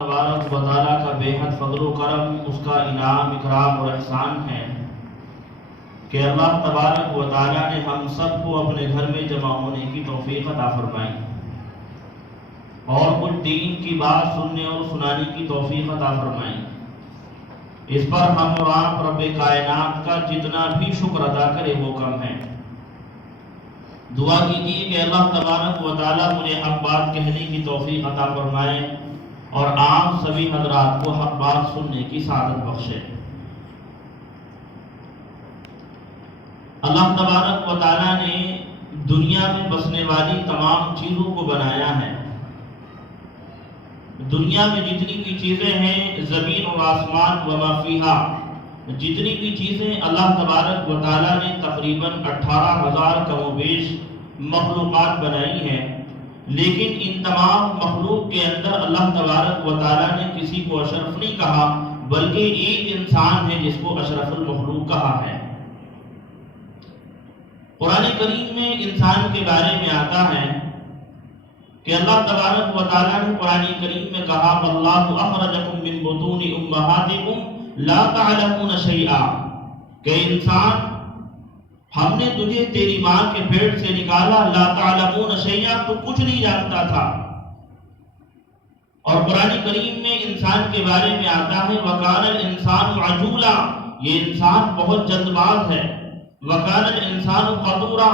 تبارک و تعالیٰ کا بے حد فضل و کرم، اس کا انعام اکرام اور احسان ہے کہ اللہ تبارک و تعالیٰ نے ہم سب کو اپنے گھر میں جمع ہونے کی توفیق عطا فرمائی اور کچھ دین کی بات سننے اور سنانے کی توفیق عطا فرمائی۔ اس پر ہم اور آپ رب کائنات کا جتنا بھی شکر ادا کرے وہ کم ہے۔ دعا کیجیے کہ اللہ تبارک و تعالیٰ مجھے حق بات کہنے کی توفیق عطا فرمائے اور آپ سبھی حضرات کو حق بات سننے کی سعادت بخشے۔ اللہ تبارک و تعالیٰ نے دنیا میں بسنے والی تمام چیزوں کو بنایا ہے۔ دنیا میں جتنی بھی چیزیں ہیں، زمین اور آسمان و ما فیہا، جتنی بھی چیزیں اللہ تبارک و تعالیٰ نے تقریباً 18,000 کم و بیش مخلوقات بنائی ہیں، لیکن ان تمام مخلوق کے اندر اللہ تبارک و تعالیٰ نے کسی کو اشرف نہیں کہا، بلکہ ایک انسان ہے جس کو اشرف المخلوق کہا ہے۔ قرآن کریم میں انسان کے بارے میں آتا ہے کہ اللہ تبارک و تعالیٰ نے قرآن کریم میں کہا وَاللَّهُ أَخْرَجَكُم مِّن بُطُونِ أُمَّهَاتِكُمْ لَا تَعْلَمُونَ شَيْئًا، کہ انسان ہم نے تجھے تیری ماں کے پیٹ سے نکالا، لا تعلمون شیئا، تو کچھ نہیں جانتا تھا۔ اور قرآن کریم میں انسان کے بارے میں آتا ہے وَكَانَ الْإِنسَانُ عَجُولًا، یہ انسان بہت جلد باز ہے۔ وَكَانَ الْإِنسَانُ قَتُورًا،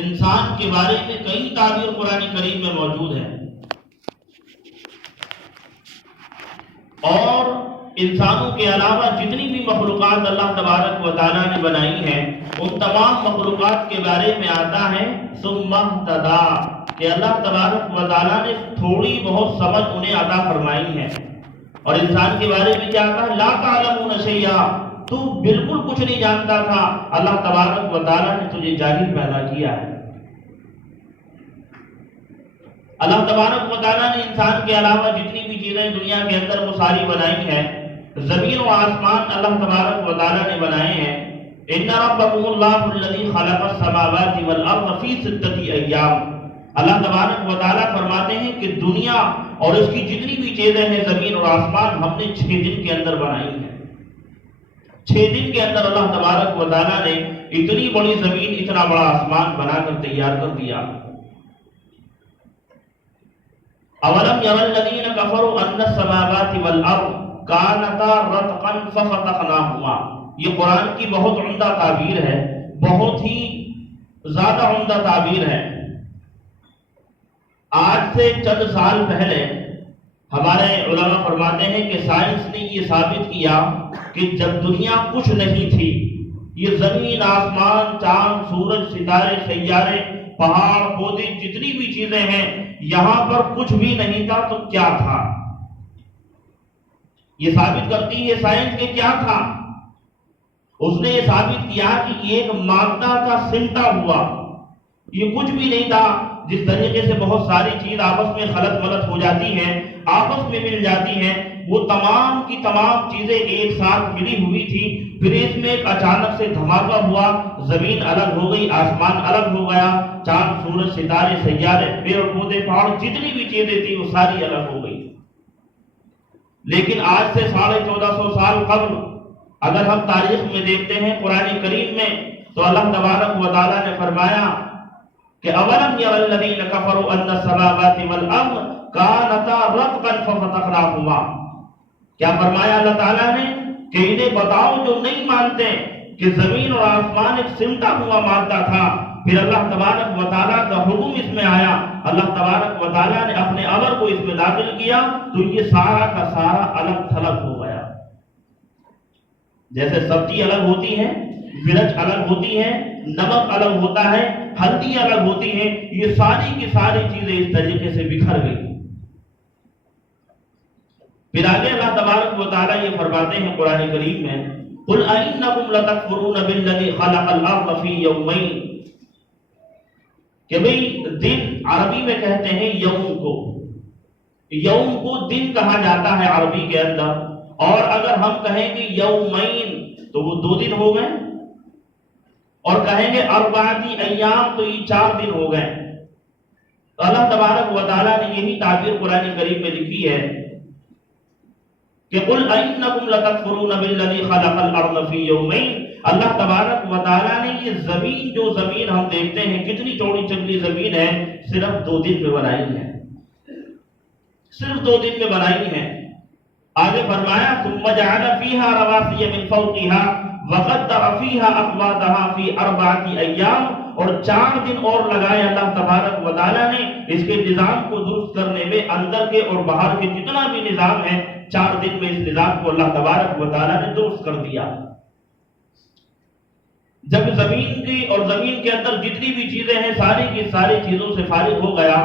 انسان کے بارے میں کئی تعبیر قرآن کریم میں موجود ہے۔ اور انسانوں کے علاوہ جتنی بھی مخلوقات اللہ تبارک و تعالیٰ نے بنائی ہیں، ان تمام مخلوقات کے بارے میں آتا ہے ثم اهتدى، کہ اللہ تبارک و تعالیٰ نے تھوڑی بہت سمجھ انہیں عطا فرمائی ہے۔ اور انسان کے بارے میں کیا کہا لا تعلمون شیئا، تو بالکل کچھ نہیں جانتا تھا، اللہ تبارک و تعالیٰ نے تجھے جاہل پیدا کیا ہے۔ اللہ تبارک و تعالیٰ نے انسان کے علاوہ جتنی بھی چیزیں دنیا کے اندر وہ ساری بنائی ہیں، زمین و آسمان اللہ تبارک و تعالیٰ نے بنائے ہیں۔ ان ربکم اللہ الذی خلق السماوات والارض فی 6 ایام، اللہ تبارک و تعالیٰ فرماتے ہیں کہ دنیا اور اس کی جتنی بھی چیزیں ہیں زمین اور آسمان ہم نے 6 دن کے اندر بنائی ہیں۔ 6 دن کے اندر اللہ تبارک و تعالیٰ نے اتنی بڑی زمین، اتنا بڑا آسمان بنا کر تیار کر دیا۔ اولم ير الذين كفروا ان السماوات والارض كانتا رتقا ففتقناهما، یہ قرآن کی بہت عمدہ تعبیر ہے، بہت ہی زیادہ عمدہ تعبیر ہے۔ آج سے چند سال پہلے ہمارے علماء فرماتے ہیں کہ سائنس نے یہ ثابت کیا کہ جب دنیا کچھ نہیں تھی، یہ زمین آسمان چاند سورج ستارے سیارے پہاڑ پودے جتنی بھی چیزیں ہیں، یہاں پر کچھ بھی نہیں تھا تو کیا تھا؟ یہ ثابت کرتی ہے سائنس کے کیا تھا؟ اس نے یہ ثابت کیا کہ یہ ایک مادہ کا سمٹا ہوا، یہ کچھ بھی نہیں تھا۔ جس طریقے سے بہت ساری چیز آپس میں خلط ملط ہو جاتی ہیں، آپس میں مل جاتی ہیں، وہ تمام کی تمام چیزیں ایک ساتھ ملی ہوئی تھی، پھر اس میں ایک اچانک سے دھماکہ ہوا، زمین الگ ہو گئی، آسمان الگ ہو گیا، چاند سورج ستارے سیارے پیڑ پودے پہاڑ جتنی بھی چیزیں تھی وہ ساری الگ ہو گئی۔ لیکن آج سے 1450 سال قبل اگر ہم تاریخ میں دیکھتے ہیں قرآن کریم میں، تو اللہ تبارک و تعالیٰ نے فرمایا کہ اولم یر الذین کفروا ان السماوات والارض کانتا رتقا ففتقناہما، کیا فرمایا اللہ تعالیٰ نے کہ انہیں بتاؤ جو نہیں مانتے کہ زمین اور آسمان ایک سمٹا ہوا مادہ تھا، پھر اللہ تبارک و تعالیٰ کا حکم اس میں آیا، اللہ تبارک و تعالیٰ نے اپنے امر کو اس میں داخل کیا تو یہ سارا کا سارا الگ تھلگ ہو گیا۔ جیسے سبزی الگ ہوتی ہے، مرچ الگ ہوتی ہے، نمک الگ ہوتا ہے، ہلدی الگ ہوتی ہیں، یہ ساری کی ساری چیزیں اس طریقے سے بکھر گئی۔ پھر آگے اللہ تبارک و تعالیٰ یہ فرماتے ہیں قرآن کریم میں قُلْ أَإِنَّكُمْ لَتَكْفُرُونَ بِالَّذِي خَلَقَ الْأَرْضَ فِي يَوْمَيْنِ، کہ بھئی دن عربی میں کہتے ہیں یوم کو، یوم کو دن کہا جاتا ہے عربی کے اندر، اور اگر ہم کہیں گے یومین تو وہ 2 دن ہو گئے، اور کہیں گے اربعتی ایام تو یہ 4 دن ہو گئے۔ تو اللہ تبارک و تعالیٰ نے یہی تعبیر قرآن کریم میں لکھی ہے کہ قل انکم لتکفرون بالذی خلق الارض فی یومین، اللہ تبارک و تعالیٰ نے یہ زمین، جو زمین ہم دیکھتے ہیں کتنی چوڑی چکلی زمین ہے، صرف 2 دن میں بنائی ہے، صرف 2 دن میں بنائی ہے۔ آگے فرمایا ثم جعل فیہا رواسی من فوقہا وقدر فیہا اقواتہا فی 4 ایام، اور 4 دن اور لگائے اللہ تبارک و تعالیٰ نے اس کے نظام کو درست کرنے میں، اندر کے اور باہر کے جتنا بھی نظام ہے 4 دن میں اس نظام کو اللہ تبارک و تعالیٰ نے درست کر دیا۔ جب زمین کی اور زمین کے اندر جتنی بھی چیزیں ہیں ساری کی ساری چیزوں سے فارغ ہو گیا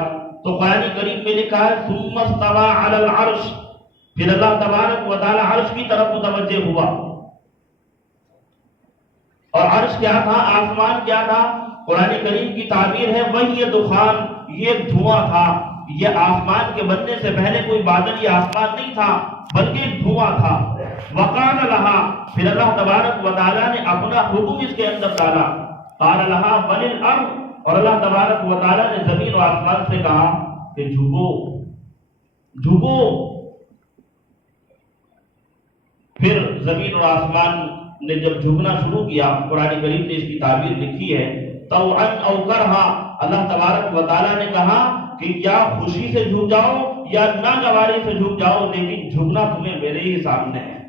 تو قرآن کریم میں لکھا ہے ثم استوى على العرش، پھر اللہ تبارک و تعالیٰ عرش کی طرف متوجہ ہوا۔ اور عرش کیا تھا؟ آسمان کیا تھا؟ قرآن کریم کی تعبیر ہے وہی دخان، یہ دھواں تھا۔ یہ آسمان کے بننے سے پہلے کوئی بادل یا آسمان نہیں تھا بلکہ دھواں تھا۔ وقال لہا، پھر اللہ تبارک و تعالیٰ نے اپنا حکم اس کے اندر ڈالا، قال لہا وللارض، اور اللہ تبارک و تعالیٰ نے زمین و آسمان سے کہا کہ جھکو جھکو۔ پھر زمین اور آسمان نے جب جھکنا شروع کیا، قرآن کریم نے اس کی تعبیر لکھی ہے طوعا او کرہا، اللہ تبارک و تعالیٰ نے کہا کہ یا خوشی سے جھک جاؤ یا ناگواری سے جھک جاؤ، لیکن جھکنا تمہیں میرے ہی سامنے ہے،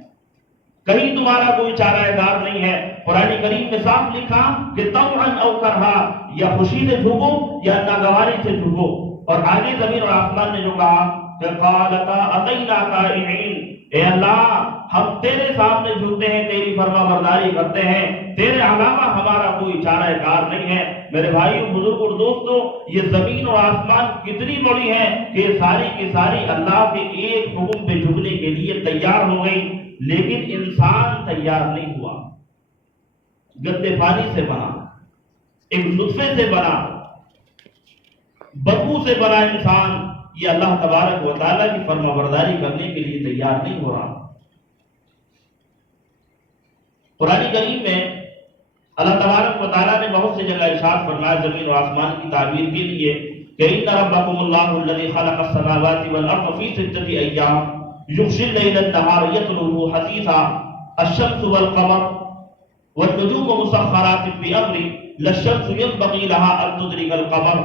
کہیں تمہارا کوئی چارہ دار نہیں ہے۔ قرآن کریم میں صاف لکھا کہ طوعا او کرہا، یا خوشی سے جھکو یا ناگواری سے جھکو۔ اور آگے زمین اور آسمان نے جو کہا کہ قالتا اتینا طائعین، اے اللہ ہم تیرے سامنے جھکتے ہیں، تیری فرما برداری کرتے ہیں، تیرے علاوہ ہمارا کوئی چارہ کار نہیں ہے۔ میرے بھائیو، بزرگ اور دوستو، یہ زمین اور آسمان کتنی بڑی ہے کہ ساری کی ساری اللہ کے ایک حکم پہ جھکنے کے لیے تیار ہو گئی، لیکن انسان تیار نہیں ہوا۔ گندے پانی سے بنا، ایک نطفے سے بنا، بدبو سے بنا انسان، یہ اللہ تبارک و تعالیٰ کی فرما برداری کرنے کے لیے تیار نہیں ہو رہا۔ قرآن کریم میں اللہ تبارک و تعالیٰ نے بہت سے جگہ ارشاد فرمایا زمین و آسمان کی تعبیر کے لیے کہ ان ربکم اللہ الذی خلق السماوات والارض فی 6 ایام یغشی اللیل النہار یطلبہ حثیثا الشمس والقمر والنجوم مسخرات بامرہ لا الشمس ينبغي لها ان تدرك القمر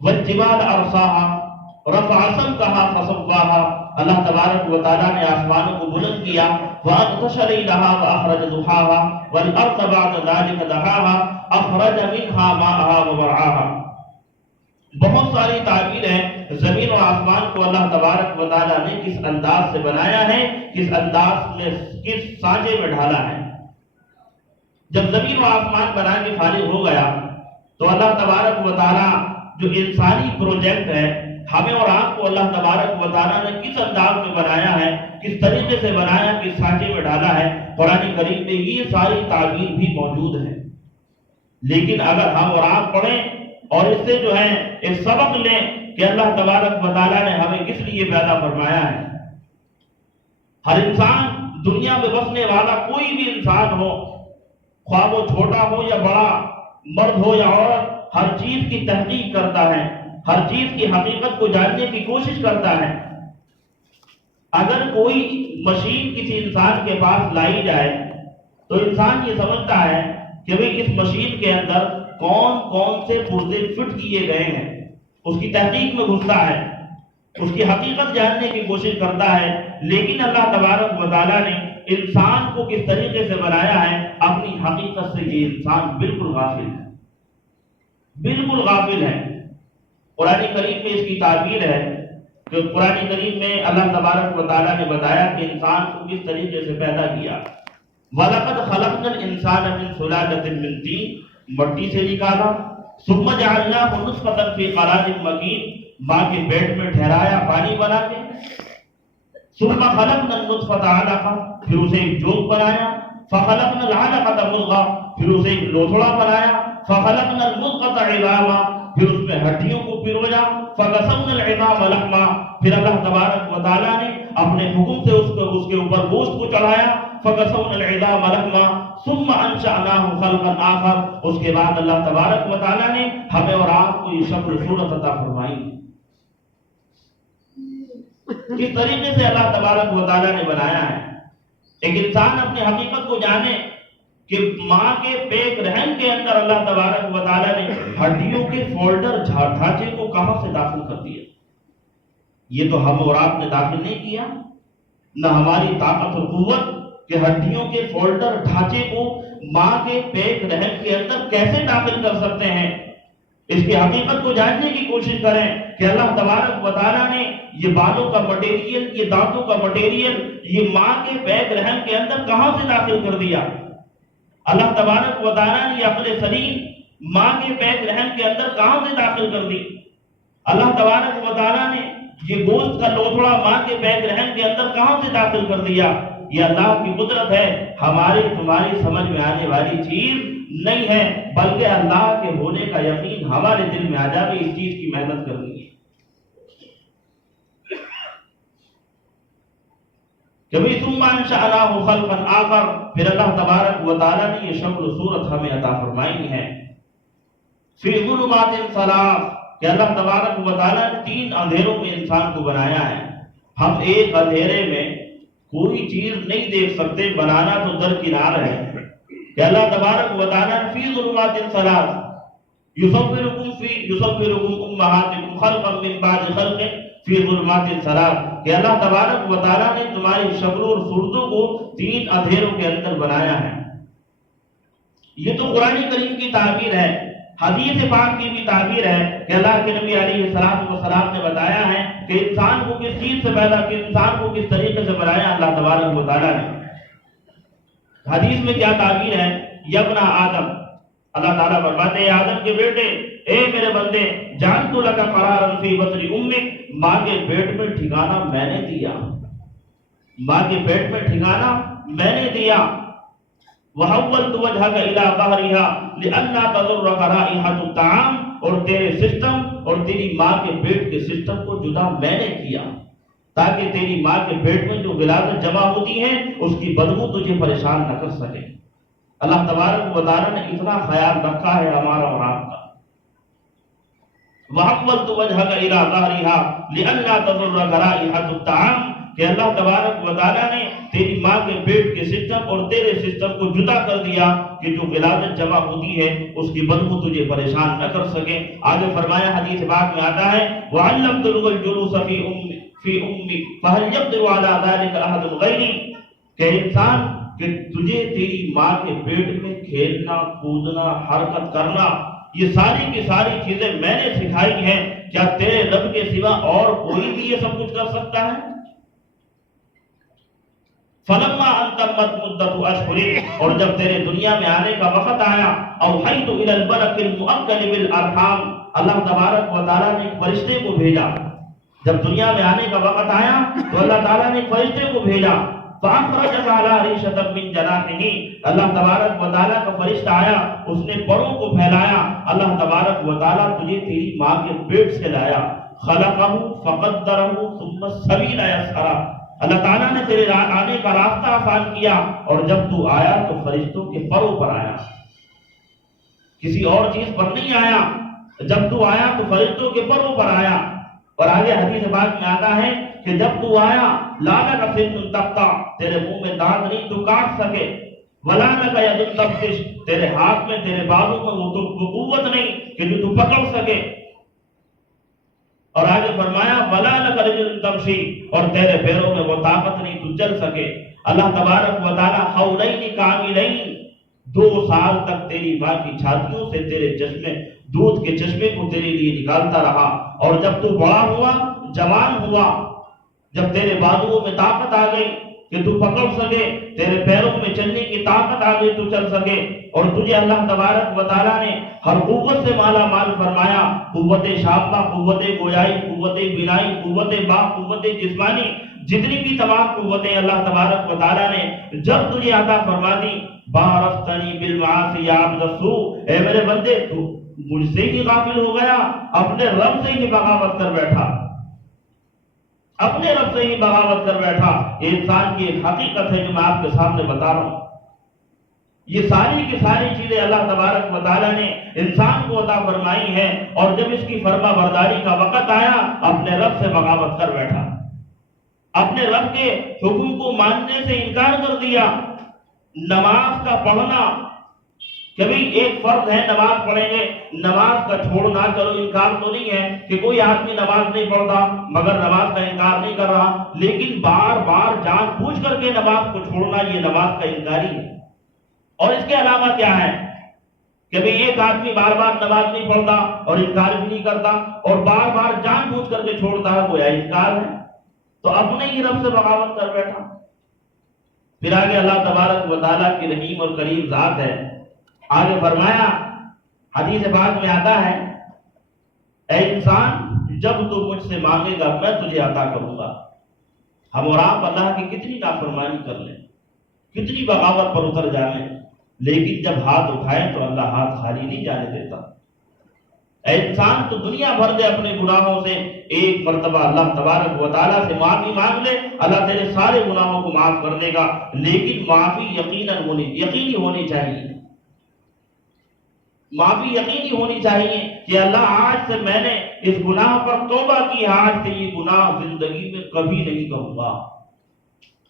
والجبال ارساها رفع سمكها فسواها۔ اللہ تبارک و تعالیٰ نے آسمانوں کو بلند کیا، وَأَغْطَشَ لَيْلَهَا وَأَخْرَجَ ضُحَاهَا وَالْأَرْضَ بَعْدَ ذَلِكَ دَحَاهَا أَخْرَجَ مِنْهَا مَاءَهَا وَمَرْعَاهَا۔ بہت ساری تعبیر ہے زمین و آسمان کو اللہ تبارک و تعالیٰ نے کس انداز سے بنایا ہے، کس انداز میں، کس سانچے میں ڈھالا ہے۔ جب زمین و آسمان بنا کے فارغ ہو گیا تو اللہ تبارک و تعالیٰ جو انسانی پروجیکٹ ہے، ہمیں اور آپ کو اللہ تبارک و تعالیٰ نے کس انداز میں بنایا ہے، کس طریقے سے بنایا، کس سانچے میں ڈالا ہے، قرآن کریم میں یہ ساری تعبیر بھی موجود ہے۔ لیکن اگر ہم اور آپ پڑھیں اور اس سے جو ہے ایک سبق لیں کہ اللہ تبارک و تعالیٰ نے ہمیں کس لیے پیدا فرمایا ہے۔ ہر انسان، دنیا میں بسنے والا کوئی بھی انسان ہو، خواہ وہ چھوٹا ہو یا بڑا، مرد ہو یا عورت، ہر چیز کی تحقیق کرتا ہے، ہر چیز کی حقیقت کو جاننے کی کوشش کرتا ہے۔ اگر کوئی مشین کسی انسان کے پاس لائی جائے تو انسان یہ سمجھتا ہے کہ بھئی اس مشین کے اندر کون کون سے پرزے فٹ کیے گئے ہیں، اس کی تحقیق میں گھستا ہے، اس کی حقیقت جاننے کی کوشش کرتا ہے۔ لیکن اللہ تبارک و تعالیٰ نے انسان کو کس طریقے سے بنایا ہے، اپنی حقیقت سے یہ انسان بالکل غافل ہے، بالکل غافل ہے۔ قرآن کریم میں اس کی تعبیر ہے کہ قرآن کریم میں اللہ تبارک و تعالیٰ نے بتایا کہ انسان کو کس طریقے سے پیدا کیا۔ وَلَقَدْ خَلَقْنَا الْإِنسَانَ مِنْ سُلَالَةٍ مِنْ طِينٍ، مٹی سے نکالا، ثُمَّ جَعَلْنَاهُ نُطْفَةً فِي قَرَارٍ مَكِينٍ، ماں کے پیٹ میں ٹھہرایا پانی بنا کے، ثُمَّ خَلَقْنَا النُّطْفَةَ عَلَقَةً، پھر اسے ایک جوگ بنایا، فَخَلَقْنَا الْعَلَقَةَ مُضْغَةً، پھر اسے ایک لوتھڑا بنایا، فَخَلَقْنَا الْمُضْغَةَ عِظَامًا، پھر اس میں ہڈیوں کو پرویا، فَقَسَمْنَا الْعِظَامَ لَحْمًا، پھر اللہ تبارک و تعالیٰ نے اپنے حکم سے اس کے اوپر گوشت کو چڑھایا، فَقَسَمْنَا الْعِظَامَ لَحْمًا ثُمَّ أَنشَأْنَاهُ خَلْقًا آخَرَ، اس کے بعد اللہ تبارک و تعالیٰ نے ہمیں اور آپ کو یہ شکل صورت عطا فرمائی۔ کس طریقے سے اللہ تبارک و تعالیٰ نے بنایا ہے۔ ایک انسان اپنی حقیقت کو جانے کہ ماں کے پیٹ رحم کے اندر اللہ تبارک و تعالیٰ نے ہڈیوں کے فولڈر ڈھانچے کو کہاں سے داخل کر دیا۔ یہ تو ہم اور آپ نے داخل نہیں کیا، نہ ہماری طاقت اور قوت کہ ہڈیوں کے فولڈر ڈھانچے کو ماں کے پیٹ رحم کے اندر کیسے داخل کر سکتے ہیں۔ اس کی حقیقت کو جاننے کی کوشش کریں کہ اللہ تبارک و تعالیٰ نے یہ بالوں کا مٹیریل، یہ دانتوں کا مٹیریل، یہ ماں کے پیٹ رحم کے اندر کہاں سے داخل کر دیا۔ اللہ تبارک و تعالیٰ نے یہ عقل سلیم ماں کے پیٹ رحم کے اندر کہاں سے داخل کر دی۔ اللہ تبارک و تعالیٰ نے یہ گوشت کا لوتھڑا ماں کے پیٹ رحم کے اندر کہاں سے داخل کر دیا۔ یہ اللہ کی قدرت ہے، ہماری تمہاری سمجھ میں آنے والی چیز نہیں ہے، بلکہ اللہ کے ہونے کا یقین ہمارے دل میں آ جائے، اس چیز کی محنت کرنی ہے۔ کبھی ثم انشأناه خلقا آخر، پھر اللہ تبارک و تعالیٰ نے یہ شکل و صورت ہمیں عطا فرمائی ہے۔ فی ظلمات ثلاث، کہ اللہ تبارک و تعالیٰ نے 3 اندھیروں میں انسان کو بنایا ہے۔ ہم ایک اندھیرے میں کوئی چیز نہیں دیکھ سکتے، بنانا تو درکنار ہے کہ اللہ تبارک و تعالیٰ نے فی ظلمات ثلاث یصورکم امہاتکم خلقا من بعد خلق فی ظلمات ثلاث، کہ اللہ تبارک و تعالیٰ نے تمہاری شکلوں اور صورتوں کو 3 اندھیروں کے اندر بنایا ہے۔ یہ تو قرآن کریم کی تعبیر ہے، حدیث پاک کی بھی تعبیر ہے کہ اللہ کے نبی علیہ السلام نے بتایا ہے کہ انسان کو کس چیز سے پیدا کیا، انسان کو کس طریقے سے بنایا اللہ تبارک و تعالیٰ نے۔ حدیث میں کیا تعبیر ہے؟ یبنا آدم، اللہ تعالیٰ فرماتے ہیں آدم کے بیٹے، اے میرے بندے، جانتو لکا قرارا فی بطن امک، ماں کے پیٹ میں ٹھکانہ میں نے دیا، ماں کے پیٹ میں ٹھکانہ میں نے دیا۔ وَحَوَّلْتُ وَجْهَكَ إِلَىٰ ظَهْرِهَا لِأَلَّا تَضُرَّكَ رَائِحَةُ الطَّعَامِ، اور تیرے سسٹم اور تیری ماں کے پیٹ کے سسٹم کو جدا میں نے کیا تاکہ تیری ماں کے پیٹ میں جو غلازت جمع ہوتی ہے اس کی بدبو تجھے پریشان نہ کر سکے۔ اللہ تبارک و تعالیٰ نے اتنا خیال رکھا ہے ہمارا اور آپ کا۔ وَحَوَّلْتُ وَجْهَكَ إِلَىٰ ظَهْرِهَا لِأَلَّا تَضُرَّكَ رَائِحَةُ الطَّعَامِ، کہ اللہ تبارک و تعالیٰ نے تیری ماں کے پیٹ کے سسٹم اور تیرے سسٹم کو جدا کر دیا کہ جو غلازت جمع ہوتی ہے اس کی بدبو تجھے پریشان نہ کر سکے۔ آگے فرمایا حدیث پاک میں آتا ہے وَعَلَّمْتُ الْجُلُوسَ فِي أُمِّكَ فَهَلْ يَقْدِرُ عَلَىٰ ذَلِكَ أَحَدٌ غَيْرِي، کہ انسان کہ تجھے تیری ماں کے پیٹ میں کھیلنا، کودنا، حرکت کرنا، یہ ساری کی ساری چیزیں میں نے سکھائی ہیں، کیا تیرے رب کے سوا اور کوئی بھی یہ سب کچھ کر سکتا ہے؟ فلما ان تمت مدت اشہر، اور جب تیرے دنیا میں آنے کا وقت آیا، اوحیت الی الملک المؤکل بالارحام، اللہ تبارک و تعالیٰ نے ایک فرشتے کو بھیجا۔ جب دنیا میں آنے کا وقت آیا تو اللہ تعالیٰ نے ایک فرشتے کو بھیجا، فاخرج علی ریشۃ من جناحہ، اللہ تبارک و تعالیٰ کا فرشتہ آیا، اس نے پروں کو پھیلایا، اللہ تبارک و تعالیٰ تجھے تیری ماں کے پیٹ سے لایا، خلقہ فقدرہ ثم السبیل یسرہ، اللہ تعالیٰ نے تیرے آنے کا راستہ آسان کیا، اور جب تو آیا تو فرشتوں کے پروں پر آیا، کسی اور چیز پر نہیں آیا، جب تو آیا تو فرشتوں کے پروں پر آیا۔ اور آگے حدیث پاک میں آتا ہے کہ جب تو آیا لَا لَكَ سِنٌّ تَقْطَعُ، تیرے منہ میں دانت نہیں تو کاٹ سکے، وَلَا لَكَ يَدٌ تَبْطِشُ، تیرے ہاتھ میں تیرے بازو میں وہ قوت نہیں کہ جو تو پکڑ سکے، اور آگے فرمایا وَلَا لَكَ رِجْلٌ تَمْشِي، اور تیرے پیروں میں وہ طاقت نہیں تو چل سکے۔ اللہ تبارک و تعالیٰ حولین کاملین، 2 سال تک تیری ماں کی چھاتیوں سے تیرے چشمے، دودھ کے چشمے کو تیرے لیے نکالتا رہا، اور جب تو بڑا ہوا، جوان ہوا، جب تیرے بازوؤں میں طاقت آ گئی کہ تو پکڑ سکے، تیرے پیروں میں چلنے کی طاقت آ گئی تو چل سکے، اور تجھے اللہ تبارک و تعالیٰ نے ہر قوت سے مالا مال فرمایا، قوت شامہ، قوت گویائی، قوت بینائی، قوت باق، قوت جسمانی، جتنی بھی تمام قوتیں اللہ تبارک و تعالیٰ نے جب تجھے عطا فرما دی، بارستنی بالمعاصی یا عبد السوء، اے میرے بندے تو مجھ سے ہی غافل ہو گیا، اپنے رب سے ہی بغاوت کر بیٹھا، اپنے رب سے ہی بغاوت کر بیٹھا۔ یہ انسان کی ایک حقیقت ہے جو میں آپ کے سامنے بتا رہا ہوں۔ یہ ساری کی ساری چیزیں اللہ تبارک و تعالیٰ نے انسان کو عطا فرمائی ہیں، اور جب اس کی فرما برداری کا وقت آیا اپنے رب سے بغاوت کر بیٹھا۔ اپنے رب کے حکم کو ماننے سے انکار کر دیا۔ نماز کا پڑھنا، کبھی ایک فرض ہے نماز پڑھیں گے، نماز کا چھوڑنا، چلو انکار تو نہیں ہے کہ کوئی آدمی نماز نہیں پڑھتا مگر نماز کا انکار نہیں کر رہا، لیکن بار بار جان بوجھ کر کے نماز کو چھوڑنا یہ نماز کا انکاری ہے۔ اور اس کے علاوہ کیا ہے کہ بھئی ایک آدمی بار بار نماز نہیں پڑھتا اور انکار بھی نہیں کرتا اور بار بار جان بوجھ کر کے چھوڑتا ہے، گویا انکار ہے، تو اپنے ہی رب سے بغاوت کر بیٹھا۔ پھر آگے اللہ تبارک و تعالیٰ کی رحیم اور کریم ذات ہے، آگے فرمایا، حدیث پاک میں آتا ہے، اے انسان جب تو مجھ سے مانگے گا میں تجھے عطا کروں گا۔ ہم اور آپ اللہ کی کتنی نافرمانی کر لیں، کتنی بغاوت پر اتر جائیں، لیکن جب ہاتھ اٹھائیں تو اللہ ہاتھ خالی نہیں جانے دیتا۔ اے انسان تو دنیا بھر دے اپنے گناہوں سے، ایک مرتبہ اللہ تبارک و تعالیٰ سے معافی مانگ لے، اللہ تیرے سارے گناہوں کو معاف کر دے گا، لیکن معافی یقینی ہونی چاہیے۔ معافی یقینی ہونی چاہیے کہ اللہ آج سے میں نے اس گناہ پر توبہ کی، آج سے یہ گناہ زندگی میں کبھی نہیں کروں گا،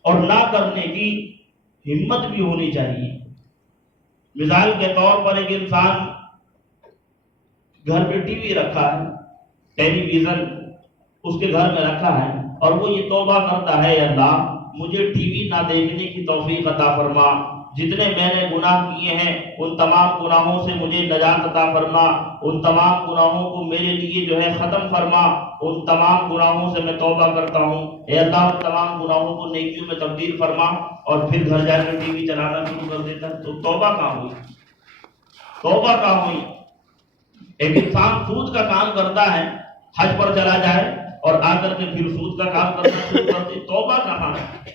اور نہ کرنے کی ہمت بھی ہونی چاہیے۔ مثال کے طور پر ایک انسان گھر میں ٹی وی رکھا ہے، ٹیلی ویژن اس کے گھر میں رکھا ہے، اور وہ یہ توبہ کرتا ہے، اللہ مجھے ٹی وی نہ دیکھنے کی توفیق عطا فرما، جتنے میں نے گناہ کیے ہیں ان تمام گناہوں سے مجھے نجات عطا فرما، ان تمام گناہوں کو میرے لیے جو ہے ختم فرما، ان تمام گناہوں سے میں توبہ کرتا ہوں، اے اللہ ان تمام گناہوں کو نیکیوں میں تبدیل فرما، اور پھر گھر جا کے ٹی وی چلانا شروع کر دیتا ہے، تو توبہ کہاں ہوئی؟ توبہ کہاں ہوئی؟ ایک انسان سود کا کام کرتا ہے، حج پر چلا جائے اور آ کر کے پھر سود کا کام کرنا شروع کر دے، توبہ کہاں ہے؟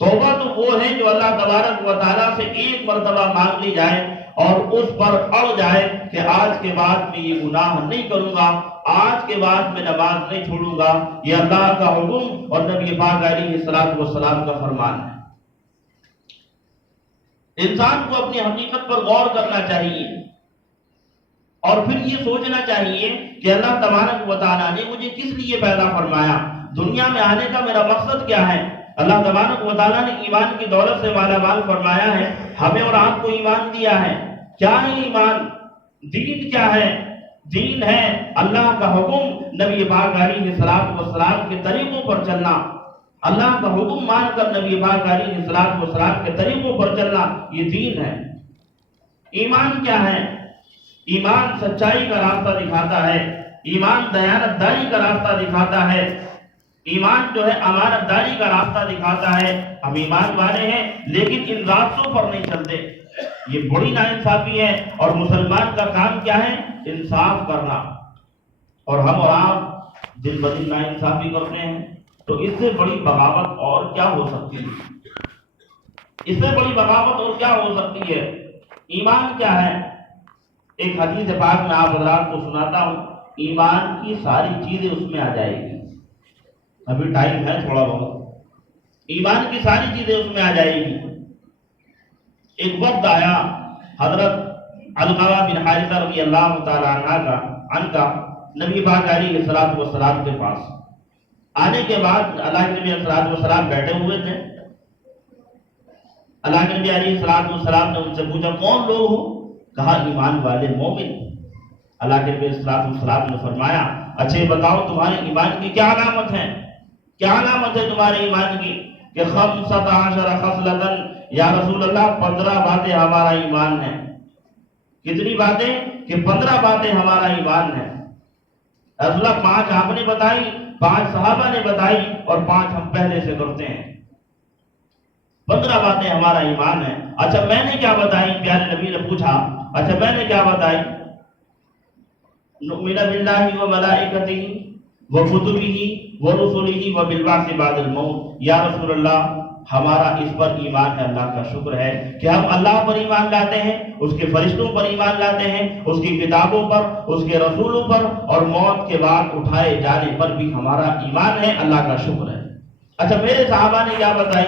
توبہ تو وہ ہے جو اللہ تبارک و تعالیٰ سے ایک مرتبہ مانگ لی جائے اور اس پر اڑ جائے کہ آج کے بعد میں یہ گناہ نہیں کروں گا، آج کے بعد میں نماز نہیں چھوڑوں گا، یہ اللہ کا حکم اور نبی پاک علیہ الصلوۃ والسلام کا فرمان ہے۔ انسان کو اپنی حقیقت پر غور کرنا چاہیے اور پھر یہ سوچنا چاہیے کہ اللہ تبارک و تعالیٰ نے مجھے کس لیے پیدا فرمایا، دنیا میں آنے کا میرا مقصد کیا ہے۔ اللہ تبارک و تعالیٰ نے ایمان کی دولت سے مالا مال فرمایا ہے، ہمیں اور آپ کو ایمان دیا ہے۔ کیا ہے ایمان؟ دین کیا ہے؟ دین ہے اللہ کا حکم، نبی پاک علیہ الصلوۃ والسلام کے طریقوں پر چلنا، اللہ کا حکم مان کر نبی پاک علیہ الصلوۃ والسلام کے طریقوں پر چلنا، یہ دین ہے۔ ایمان کیا ہے؟ ایمان سچائی کا راستہ دکھاتا ہے، ایمان دیانت داری کا راستہ دکھاتا ہے، ایمان جو ہے امانت داری کا راستہ دکھاتا ہے۔ ہم ایمان والے ہیں لیکن ان راستوں پر نہیں چلتے، یہ بڑی ناانصافی ہے، اور مسلمان کا کام کیا ہے؟ انصاف کرنا، اور ہم اور آپ دن بدن ناانصافی کرتے ہیں، تو اس سے بڑی بغاوت اور کیا ہو سکتی ہے؟ اس سے بڑی بغاوت اور کیا ہو سکتی ہے؟ ایمان کیا ہے؟ ایک حدیث پاک میں آپ حضرات کو سناتا ہوں، ایمان کی ساری چیزیں اس میں آ جائے گی، ابھی ٹائم ہے تھوڑا بہت، ایمان کی ساری چیزیں اس میں آ جائے گی۔ ایک وقت آیا حضرت علقمہ بن حارثہ رضی اللہ تعالی عنہ کا نبی پاک علیہ الصلوۃ والسلام کے پاس آنے کے بعد اللہ کے نبی علیہ الصلوۃ والسلام بیٹھے ہوئے تھے، اللہ کے نبی علیہ الصلوۃ والسلام نے ان سے پوچھا کون لوگ ہو؟ کہا ایمان والے مومن۔ اللہ کے نبی علیہ الصلوۃ والسلام نے فرمایا اچھا بتاؤ تمہارے ایمان کی کیا علامت ہے؟ کیا علامت ہے تمہارے ایمان کی؟ کہ 15 خصلۃ، یا رسول اللہ 15 باتیں ہمارا ایمان ہے۔ کتنی باتیں؟ کہ 15 باتیں ہمارا ایمان ہے۔ رسول اللہ 5 آپ نے بتائی، 5 صحابہ نے بتائی، اور 5 ہم پہلے سے کرتے ہیں۔ 15 باتیں ہمارا ایمان ہے۔ اچھا میں نے کیا بتائی؟ پیارے نبی نے پوچھا اچھا میں نے کیا بتائی؟ نؤمن باللہ وملائکتہ وکتبہ ورسلہ وبالبعث بعد الموت۔ یا رسول اللہ ہمارا اس پر ایمان ہے، اللہ کا شکر ہے کہ ہم اللہ پر ایمان لاتے ہیں، اس کے فرشتوں پر ایمان لاتے ہیں، اس کی کتابوں پر، اس کے رسولوں پر، اور موت کے بعد اٹھائے جانے پر بھی ہمارا ایمان ہے، اللہ کا شکر ہے۔ اچھا میرے صحابہ نے کیا بتائی؟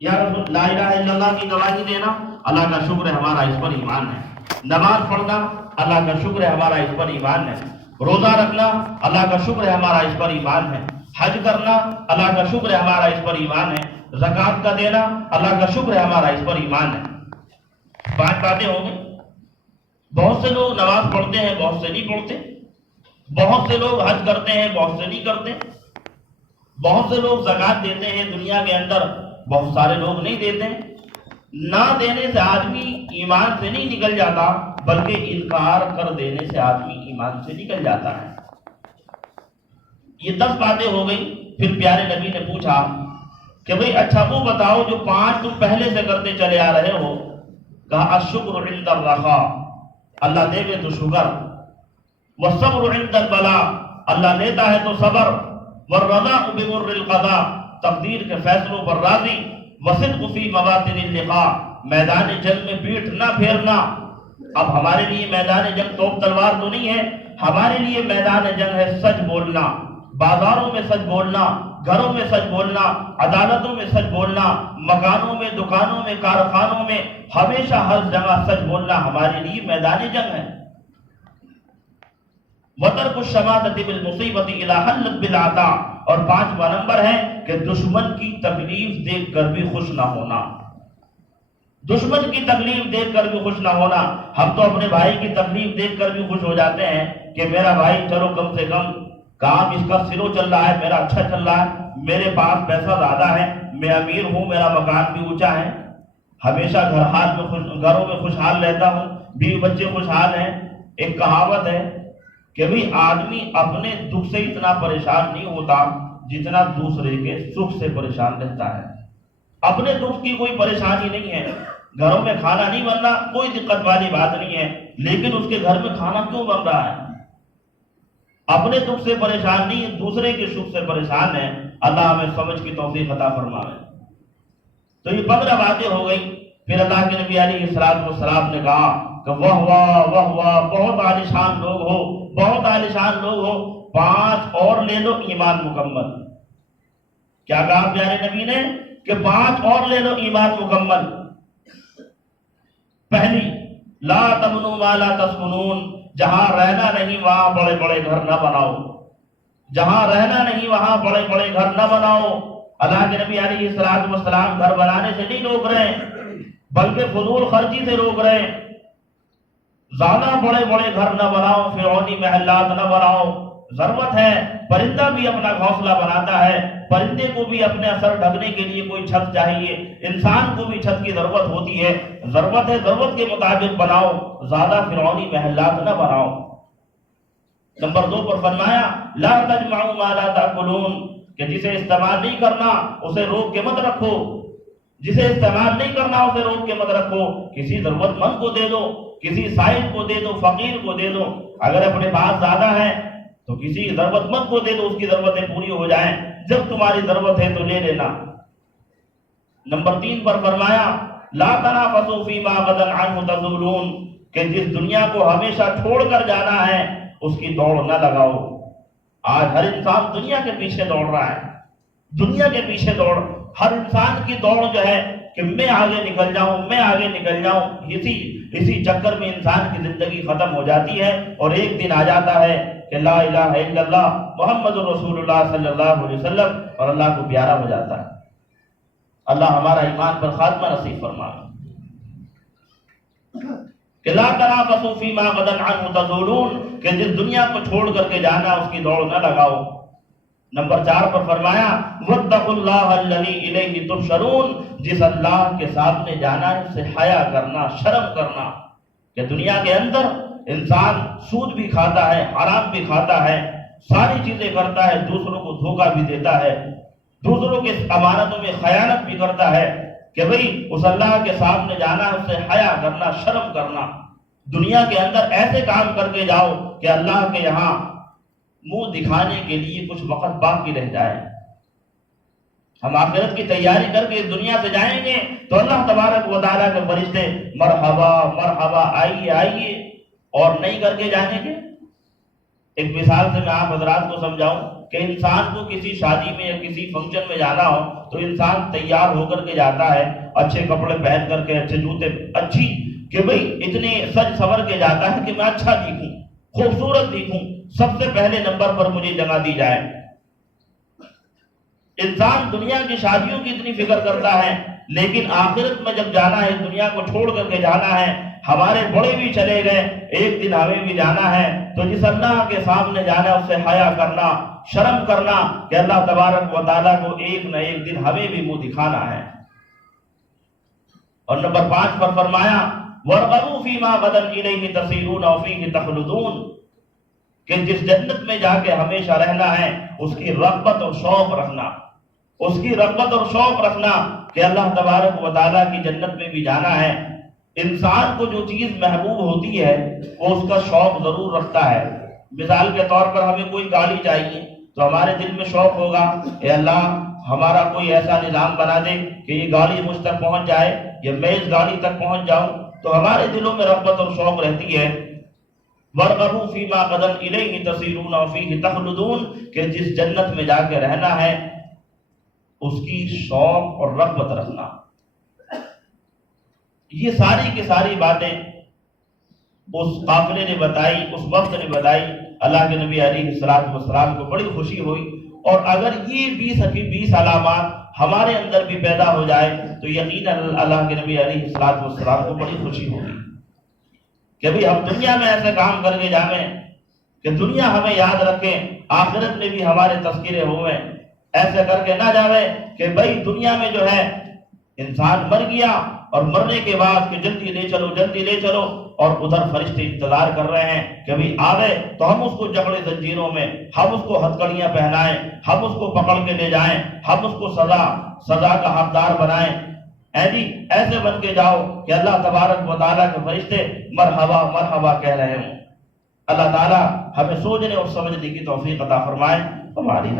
یا رسول لا الہ الا اللہ کی گواہی دینا، اللہ کا شکر ہے ہمارا اس پر ایمان ہے۔ نماز پڑھنا، اللہ کا شکر ہے ہمارا اس پر ایمان ہے۔ روزہ رکھنا، اللہ کا شکر ہے ہمارا اس پر ایمان ہے۔ حج کرنا اللہ کا شکر ہے ہمارا اس پر ایمان ہے، زکوٰۃ کا دینا اللہ کا شکر ہے ہمارا اس پر ایمان ہے۔ 5 باتیں ہو گئی۔ بہت سے لوگ نماز پڑھتے ہیں، بہت سے نہیں پڑھتے، بہت سے لوگ حج کرتے ہیں، بہت سے نہیں کرتے، بہت سے لوگ زکوٰۃ دیتے ہیں دنیا کے اندر، بہت سارے لوگ نہیں دیتے۔ نہ دینے سے آدمی ایمان سے نہیں نکل جاتا، بلکہ انکار کر دینے سے آدمی ایمان سے نکل جاتا ہے۔ یہ 10 باتیں ہو گئی۔ پھر پیارے نبی نے پوچھا کہ بھئی اچھا وہ بتاؤ جو 5 تم پہلے سے کرتے چلے آ رہے ہو۔ کہا الشکر عند الرخاء، اللہ دے گے تو شکر، والصبر عند البلاء، اللہ لیتا ہے تو صبر، والرضاء بمر القضاء، تقدیر کے فیصلوں پر راضی، وصدق فی مواطن اللقاء، میدان جنگ میں پیٹھ نہ پھیرنا۔ اب ہمارے لیے میدان جنگ توپ تلوار تو نہیں ہے، ہمارے لیے میدان جنگ ہے سچ بولنا، بازاروں میں سچ بولنا، گھروں میں سچ بولنا، عدالتوں میں سچ بولنا، مکانوں میں، دکانوں میں، کارخانوں میں، ہمیشہ ہر جگہ سچ بولنا ہمارے لیے میدان جنگ ہے۔ وَتَرْكُ الشَّمَاتَةِ بِالْمُصِيبَةِ إِلَىٰ حَلَّتْ بِالْعَطَاءِ، اور 5واں نمبر ہے کہ دشمن کی تکلیف دیکھ کر بھی خوش نہ ہونا۔ دشمن کی تکلیف دیکھ کر بھی خوش نہ ہونا۔ ہم تو اپنے بھائی کی تکلیف دیکھ کر بھی خوش ہو جاتے ہیں کہ میرا بھائی چلو کم سے کم کام اس کا سلو چل رہا ہے، میرا اچھا چل رہا ہے، میرے پاس پیسہ زیادہ ہے، میں امیر ہوں، میرا مکان بھی اونچا ہے، ہمیشہ گھروں میں خوشحال رہتا ہوں، بیوی بچے خوشحال ہیں۔ ایک کہاوت ہے کہ بھی آدمی اپنے دکھ سے اتنا پریشان نہیں ہوتا جتنا دوسرے کے سکھ سے پریشان رہتا ہے۔ اپنے دکھ کی کوئی پریشانی نہیں ہے، گھروں میں کھانا نہیں بن رہا، کوئی دقت والی بات نہیں ہے، لیکن اس کے گھر میں کھانا کیوں بن رہا ہے؟ اپنے دکھ سے پریشان نہیں، دوسرے کے سکھ سے پریشان ہے۔ اللہ ہمیں سمجھ کی توفیق عطا فرمائے۔ تو یہ 15 باتیں ہو گئی۔ پھر اللہ کے نبی علیہ السلام نے کہا کہ واہ واہ واہ واہ، بہت عالیشان لوگ ہو، بہت عالیشان لوگ ہو، 5 اور لے لو ایمان مکمل۔ کیا کہا پیارے نبی نے کہ 5 اور لے لو ایمان مکمل۔ پہلی، لا تمنوا ما لا تسكنون، جہاں رہنا نہیں وہاں بڑے بڑے گھر نہ بناؤ، جہاں رہنا نہیں وہاں بڑے بڑے گھر نہ بناؤ۔ اللہ کے نبی علیہ السلام گھر بنانے سے نہیں روک رہے بلکہ فضول خرچی سے روک رہے۔ زیادہ بڑے بڑے گھر نہ بناؤ، فرعونی محلات نہ بناؤ۔ ضرورت ہے، پرندہ بھی اپنا گھونسلہ بناتا ہے، پرندے کو بھی اپنے اثر ڈھکنے کے لیے کوئی چھت چاہیے، انسان کو بھی چھت کی ضرورت ہوتی ہے۔ ضرورت ہے، ضرورت کے مطابق بناؤ، زیادہ فرعونی محلات نہ بناؤ۔ نمبر 2 پر فرمایا لا تجمعوا ما لا تاکلون، کہ جسے استعمال نہیں کرنا اسے روک کے مت رکھو، جسے استعمال نہیں کرنا اسے روک کے مت رکھو۔ کسی ضرورت مند کو دے دو، کسی سائل کو دے دو، فقیر کو دے دو۔ اگر اپنے پاس زیادہ ہے تو کسی ضرورت مند کو دے دو، اس کی ضرورتیں پوری ہو جائیں۔ جب تمہاری ضرورت ہے تو لے لینا۔ نمبر 3 پر فرمایا لا تنافسوا فيما غدا عنه تزولون، کہ جس دنیا کو ہمیشہ چھوڑ کر جانا ہے اس کی دوڑ نہ لگاؤ۔ آج ہر انسان دنیا کے پیچھے دوڑ رہا ہے، دنیا کے پیچھے دوڑ، ہر انسان کی دوڑ جو ہے کہ میں آگے نکل جاؤں، میں آگے نکل جاؤں، اسی چکر میں انسان کی زندگی ختم ہو جاتی ہے، اور ایک دن آ جاتا ہے کہ لا الہ الا اللہ محمد رسول اللہ صلی اللہ علیہ وسلم، اور اللہ کو پیارا ہو جاتا ہے۔ اللہ ہمارا ایمان پر خاتمہ نصیب فرمائے۔ کہ لا تنافسوا فيما غدا عنه تزولون، کہ جس دنیا کو چھوڑ کر کے جانا اس کی دوڑ نہ لگاؤ۔ نمبر 4 پر فرمایا واتقوا اللہ الذی الیہ تحشرون، جس اللہ کے سامنے جانا ہے اسے حیا کرنا، شرم کرنا۔ کہ دنیا کے اندر انسان سود بھی کھاتا ہے، حرام بھی کھاتا ہے، ساری چیزیں کرتا ہے، دوسروں کو دھوکہ بھی دیتا ہے، دوسروں کے امانتوں میں خیانت بھی کرتا ہے، کہ بھئی اس اللہ کے سامنے جانا ہے اسے حیا کرنا، شرم کرنا۔ دنیا کے اندر ایسے کام کر کے جاؤ کہ اللہ کے یہاں منہ دکھانے کے لیے کچھ وقت باقی رہ جائے۔ ہم آخرت کی تیاری کر کے اس دنیا سے جائیں گے تو اللہ تبارک و تعالیٰ کے فرشتے مرحبا مرحبا، آئیے آئیے، اور نہیں کر کے جانے کے۔ ایک مثال سے میں آپ حضرات کو سمجھاؤں کہ انسان کو کسی شادی میں یا کسی فنکشن میں جانا ہو تو انسان تیار ہو کر کے جاتا ہے، اچھے کپڑے پہن کر کے، اچھے جوتے، اچھی، کہ بھئی اتنے سج سور کے جاتا ہے کہ میں اچھا دکھوں، خوبصورت دکھوں، سب سے پہلے نمبر پر مجھے جگہ دی جائے۔ انسان دنیا کی شادیوں کی اتنی فکر کرتا ہے، لیکن آخرت میں جب جانا ہے، دنیا کو چھوڑ کر کے جانا ہے، ہمارے بڑے بھی چلے گئے، ایک دن ہمیں بھی جانا ہے، تو جس اللہ کے سامنے جانا ہے اس سے حیا کرنا، شرم کرنا کہ اللہ تبارک و تعالیٰ کو ایک نہ ایک دن ہمیں بھی منہ دکھانا ہے۔ اور نمبر 5 پر فرمایا وَارْغَبُوا فِي مَا غَدًا إِلَيْهِ تَصِيرُونَ وَفِيهِ تَخْلُدُونَ، کہ جس جنت میں جا کے ہمیشہ رہنا ہے اس کی رغبت اور شوق رکھنا، اس کی رغبت اور شوق رکھنا کہ اللہ تبارک و تعالیٰ کی جنت میں بھی جانا ہے۔ انسان کو جو چیز محبوب ہوتی ہے وہ اس کا شوق ضرور رکھتا ہے۔ مثال کے طور پر ہمیں کوئی گاڑی چاہیے تو ہمارے دل میں شوق ہوگا، اے اللہ ہمارا کوئی ایسا نظام بنا دے کہ یہ گاڑی مجھ تک پہنچ جائے یا میں اس گاڑی تک پہنچ جاؤں، تو ہمارے دلوں میں رغبت اور شوق رہتی ہے۔ وَارْغَبُوا فِي مَا غَدًا إِلَيْهِ تَصِيرُونَ وَفِيهِ تَخْلُدُونَ، کہ جس جنت میں جا کے رہنا ہے اس کی شوق اور رغبت رکھنا۔ یہ ساری کی ساری باتیں اس قافلے نے بتائی، اس وقت نے بتائی۔ اللہ کے نبی علیہ السلام کو بڑی خوشی ہوئی، اور اگر یہ 20 علامات ہمارے اندر بھی پیدا ہو جائے تو یقیناً اللہ کے نبی علیہ السلام کو بڑی خوشی ہوگی کہ بھئی ہم دنیا میں ایسے کام کر کے جائیں کہ دنیا ہمیں یاد رکھے، آخرت میں بھی ہمارے تذکرے ہوئے، ایسے کر کے نہ جاوے کہ بھئی دنیا میں جو ہے انسان مر گیا اور مرنے کے بعد کہ جلدی لے چلو جلدی لے چلو، اور ادھر فرشتے انتظار کر رہے ہیں کہ بھئی آ گئے تو ہم اس کو جکڑے زنجیروں میں، ہم اس کو ہتھکڑیاں پہنائیں، ہم اس کو پکڑ کے لے جائیں، ہم اس کو سزا کا حقدار بنائیں۔ جی ایسے بن کے جاؤ کہ اللہ تبارک و تعالیٰ کے فرشتے مرحبا مرحبا کہہ رہے ہوں۔ اللہ تعالیٰ ہمیں سوچنے اور سمجھنے کی توفیق عطا فرمائے۔ ہماری